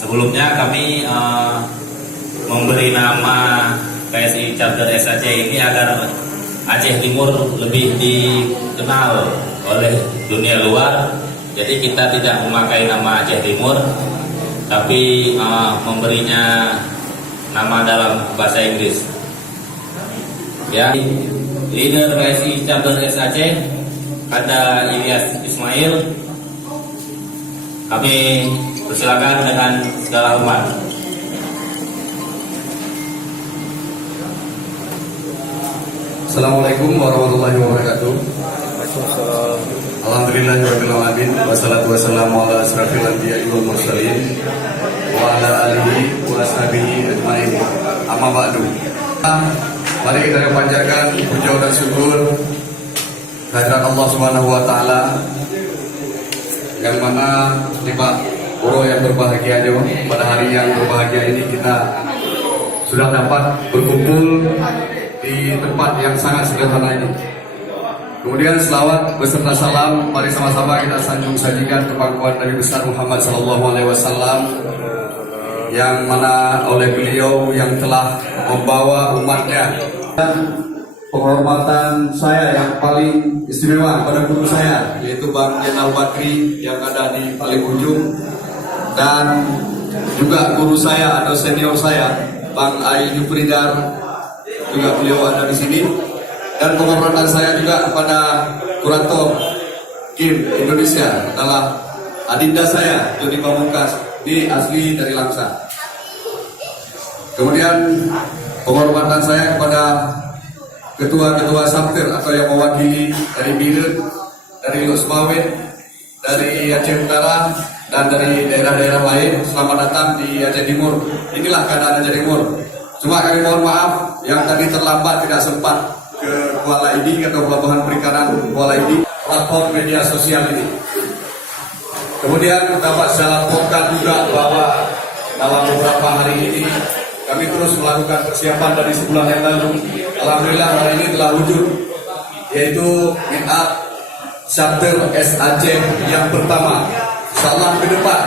Sebelumnya kami memberi nama PSI Chapter SAC ini agar Aceh Timur lebih dikenal oleh dunia luar. Jadi kita tidak memakai nama Aceh Timur, tapi memberinya nama dalam bahasa Inggris. Ya, leader PSI Chapter SAC ada Ilyas Ismail. Kami persilakan dengan segala hormat. Assalamualaikum warahmatullahi wabarakatuh. Alhamdulillahirabbil alamin wassalatu wassalamu ala asrofil anbiya'i wal mursalin wa ala alihi wa ashabihi ajmain. Amma ba'du. Mari kita panjatkan puja dan syukur kehadirat Allah Subhanahu wa taala yang mana Pak Guru yang berbahagia pada hari yang berbahagia ini kita sudah dapat berkumpul di tempat yang sangat sederhana ini. Kemudian selawat beserta salam mari sama-sama kita sanjung sajikan ke pangkuan Nabi besar Muhammad SAW yang mana oleh beliau yang telah membawa umatnya. Dan penghormatan saya yang paling istimewa pada guru saya yaitu Bang Jenal Bakri yang ada di paling ujung, dan juga guru saya atau senior saya Bang Ayu Jupridar, juga beliau ada di sini. Dan penghormatan saya juga kepada kurator game Indonesia adalah adinda saya Jody Pamungkas, ini asli dari Langsa. Kemudian penghormatan saya kepada ketua-ketua sabter atau yang mewakili dari Bilut, dari Lusmawit, dari Aceh Utara, dan dari daerah-daerah lain. Selamat datang di Aceh Timur. Inilah keadaan Aceh Timur. Cuma kami mohon maaf yang tadi terlambat tidak sempat ke Kuala Idi atau Pelabuhan Perikanan Kuala Idi, platform media sosial ini. Kemudian dapat saya laporkan juga bahwa dalam beberapa hari ini kami terus melakukan persiapan dari sebulan yang lalu. Alhamdulillah hari ini telah wujud, yaitu meet up chapter SAC yang pertama. Insyaallah ke depan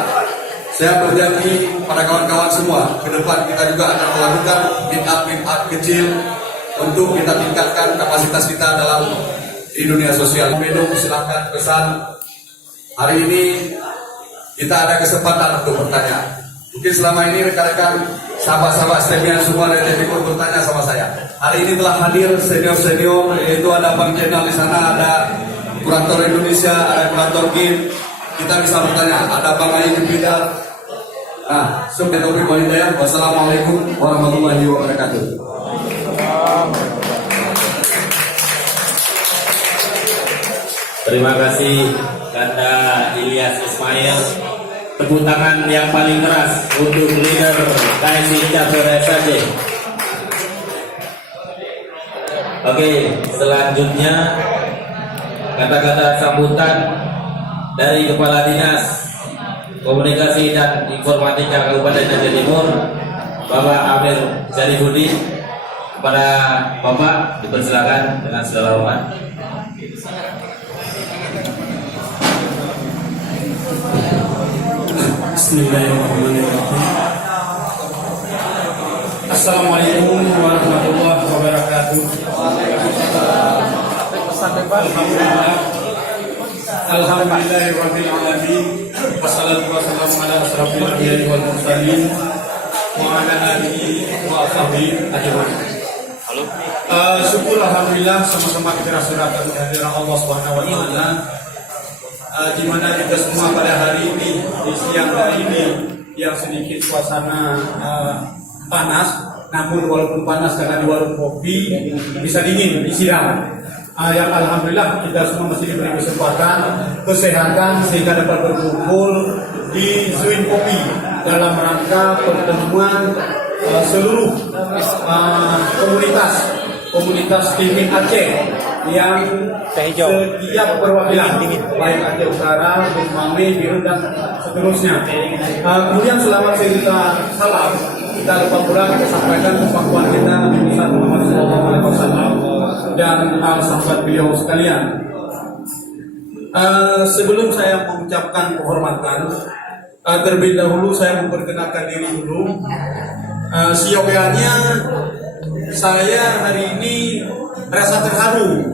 saya berjanji pada kawan-kawan semua, ke depan kita juga akan melakukan meet up kecil untuk kita tingkatkan kapasitas kita dalam di dunia sosial. Minum silahkan pesan. Hari ini kita ada kesempatan untuk bertanya. Mungkin selama ini rekan-rekan sahabat-sahabat STEMian semua dari Aceh Timur bertanya sama saya. Hari ini telah hadir senior-senior, yaitu ada Bang Jenal di sana, ada kurator Indonesia, ada kurator game. Kita bisa bertanya, ada Bang Ayu Jupridar. Nah, subhanallah walhidayah. Wassalamualaikum warahmatullahi wabarakatuh. Terima kasih Kanda Ilyas Ismail. Tepuk tangan yang paling keras untuk leader PSI Chapter SAC. Oke, selanjutnya kata-kata sambutan dari Kepala Dinas Komunikasi dan Informatika Kabupaten Aceh Timur, Bapak Amir Zarifudin. Kepada Bapak dipersilakan dengan segala hormat. Bismillahirrahmanirrahim. Assalamualaikum warahmatullahi wabarakatuh. Alhamdulillahirabbil alamin. Wassalatu wassalamu ala asrofil anbiya'i wal mursalin wa ala alihi wa sahbihi ajmain. Syukur alhamdulillah sama-sama kita serahkan kehadiran Allah Subhanahu wa taala. Di mana kita semua pada hari ini, di siang hari ini yang sedikit suasana panas, namun walaupun panas karena di warung kopi bisa dingin, disiram. Yang alhamdulillah kita semua masih diberi kesempatan, kesehatan sehingga dapat berkumpul di Zuin Kopi dalam rangka pertemuan seluruh komunitas Timin Aceh yang setiap perwakilan baik Aceh Utara, Mame, Biru dan seterusnya. Kemudian selamat serta salam kita lupa pula kita sampaikan ke pangkuan kita Nabi besar Muhammad SAW dan sahabat beliau sekalian. Sebelum saya mengucapkan penghormatan, Terlebih dahulu saya memperkenalkan diri dulu. Siokianya saya hari ini rasa terharu.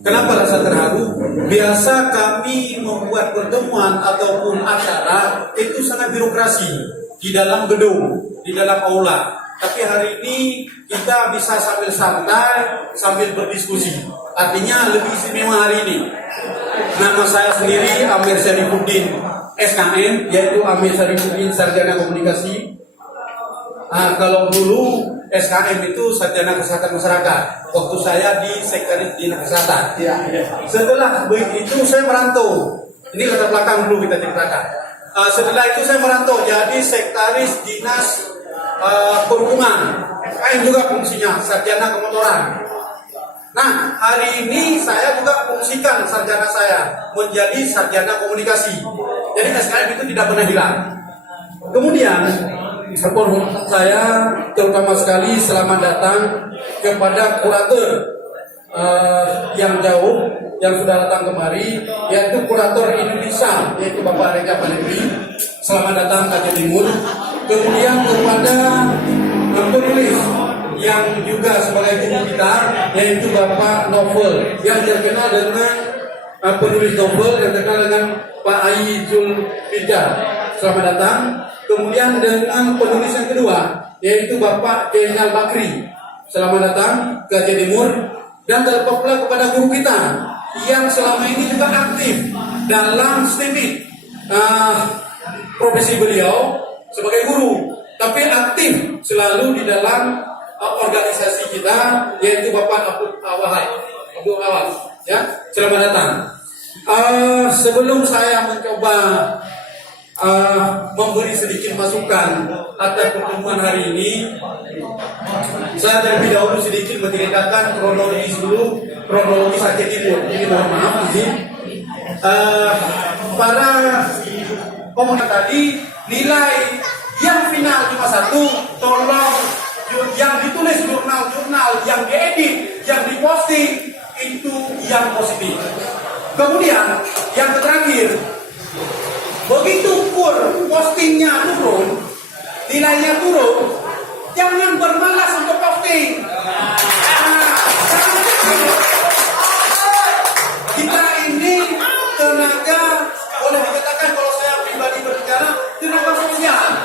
Kenapa rasa terharu? Biasa kami membuat pertemuan ataupun acara itu sangat birokrasi di dalam gedung, di dalam aula. Tapi hari ini kita bisa sambil santai, sambil berdiskusi. Artinya lebih istimewa hari ini. Nama saya sendiri Amir Syarifuddin SKM, yaitu Amir Syarifuddin Sarjana Komunikasi. Kalau dulu SKM itu Sarjana Kesehatan Masyarakat. Waktu saya di Sekretaris Dinas Kesehatan. Setelah itu saya merantau. Ini latar belakang dulu kita ceritakan. Setelah itu saya merantau jadi Sekretaris Dinas Perhubungan. Kain juga fungsinya Sarjana Kemotoran. Nah, hari ini saya juga fungsikan sarjana saya menjadi Sarjana Komunikasi. Jadi SKM itu tidak pernah hilang. Kemudian saya terutama sekali selamat datang kepada kurator yang jauh yang sudah datang kemari, yaitu kurator Indonesia, yaitu Bapak Reka Palevi. Selamat datang ke Timur. Kemudian kepada penulis yang juga sebagai guru kita, yaitu Bapak Novel yang terkenal dengan penulis novel yang terkenal dengan Pak Aizul Fidda. Selamat datang. Kemudian dengan penulis yang kedua, yaitu Bapak Kenyal Bakri. Selamat datang ke Aceh Timur. Dan terlepas pula kepada guru kita yang selama ini juga aktif dalam STIMIT, profesi beliau sebagai guru, tapi aktif selalu di dalam organisasi kita, yaitu Bapak Abdul Awal. Ya, selamat datang. Sebelum saya mencoba memberi sedikit masukan atas pertemuan hari ini, saya terlebih dahulu sedikit menceritakan kronologis Aceh Timur. Jadi mohon maaf izin. Para pemenang tadi nilai yang final cuma 1, tolong yang ditulis jurnal-jurnal, yang diedit, yang diposting itu yang positif. Kemudian yang terakhir, begitu postingnya turun, nilainya turun, jangan bermalas untuk posting. Kita ini tenaga, boleh dikatakan kalau saya pribadi berbicara, tenaga sosial.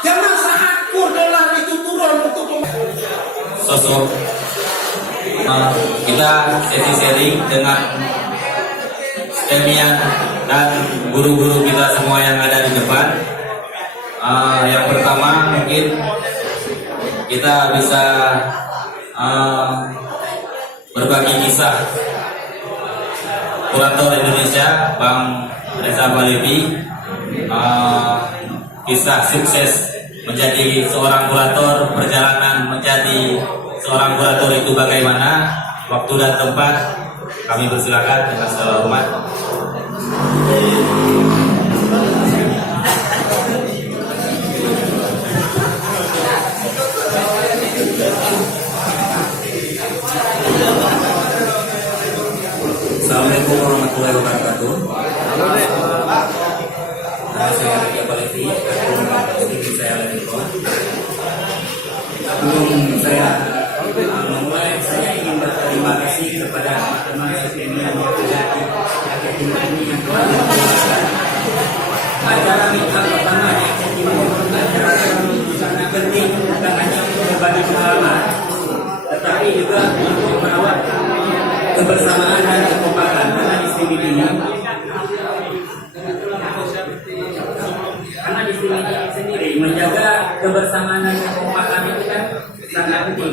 Jangan saat dolar itu turun untuk sosok kita sharing dengan Demian dan guru-guru kita semua yang ada di depan. Yang pertama mungkin kita bisa berbagi kisah kurator Indonesia Bang Reza Palevi, kisah sukses menjadi seorang kurator, perjalanan menjadi seorang kurator itu bagaimana, waktu dan tempat kami persilakan dengan segala hormat. Assalamualaikum warahmatullahi wabarakatuh. Nama saya Reza Palevi, saya Lemiko. Sebelum saya memulai, saya ingin berterima kasih kepada teman-teman SPM yang ada di Aceh Timur ini yang telah mengadakan acara meetup pertama di Aceh Timur. Acara yang sangat penting bukan hanya untuk berbagi pengalaman, tetapi juga untuk merawat kebersamaan dan kekompakan. Karena di STIMIT ini sendiri menjaga kebersamaan dan kekompakan itu kan sangat penting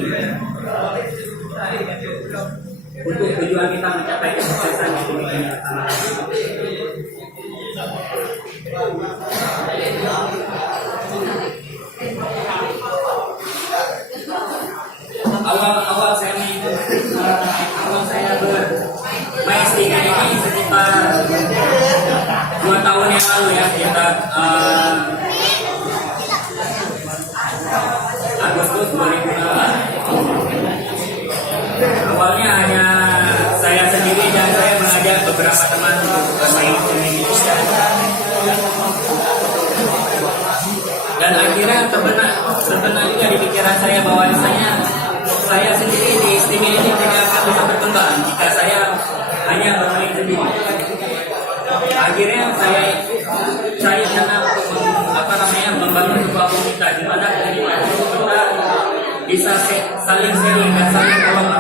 untuk tujuan kita mencapai kesuksesan di STIMIT ini. Awal saya bermain STIMIT ini sekitar 2 tahun yang lalu ya, kita Agustus 2016. Awalnya hanya saya sendiri dan saya mengajak beberapa teman untuk bermain STIMIT. Dan akhirnya terbenar juga di pikiran saya bahwasanya saya sendiri di istimewa ini tidak akan bisa berkembang jika saya hanya bermain sendiri. Akhirnya saya membangun sebuah komunitas di mana kita bisa saling sharing dan saling tolong